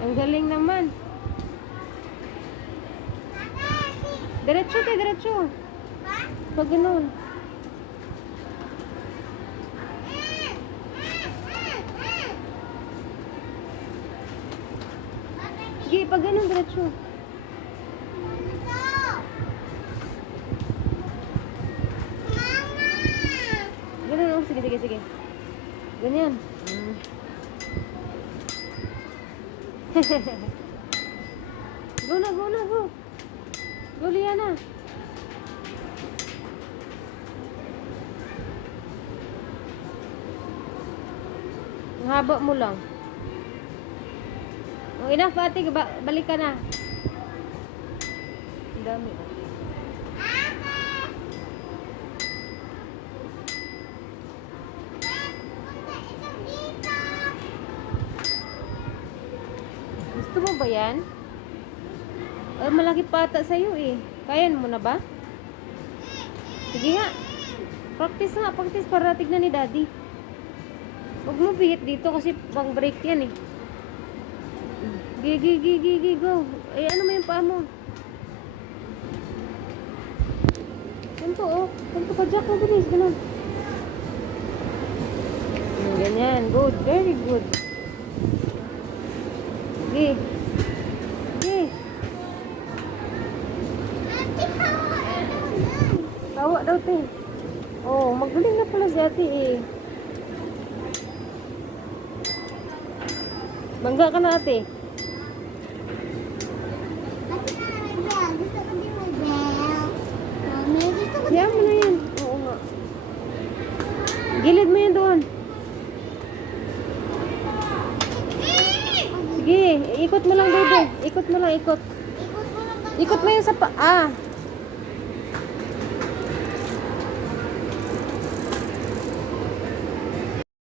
Ang galing naman. Diretso tayo, diretso. Pag ganun. Sige, pag ganun, diretso. Ganun, oh. Sige, sige, sige. Ganyan. Go na, go na, go. Go, Liana. Ang haba mo lang. Oh, enough, ate. Balik ka na. Ang dami. Gusto mo ba yan? Malaki pata sa'yo eh. Kaya mo na ba? Sige nga. Practice nga. Practice para tignan ni daddy. Huwag mo pihit dito kasi pang break yan eh. Gigi, go. Eh, ano mo yung paa mo? Ganito, oh. Ganito ka, Jack. Mabilis, ganun. Ganyan. Good. Very good. Sige. Sige. Tawa daw, te. Oh, magaling na pala si ate eh. Bangga ka na, ate. Kaya mo na yan. Oo nga. Gilid mo yan doon. Sige, ikot mo lang, bebe. Ikot mo lang, ikot. Ikot mo yan sa paa.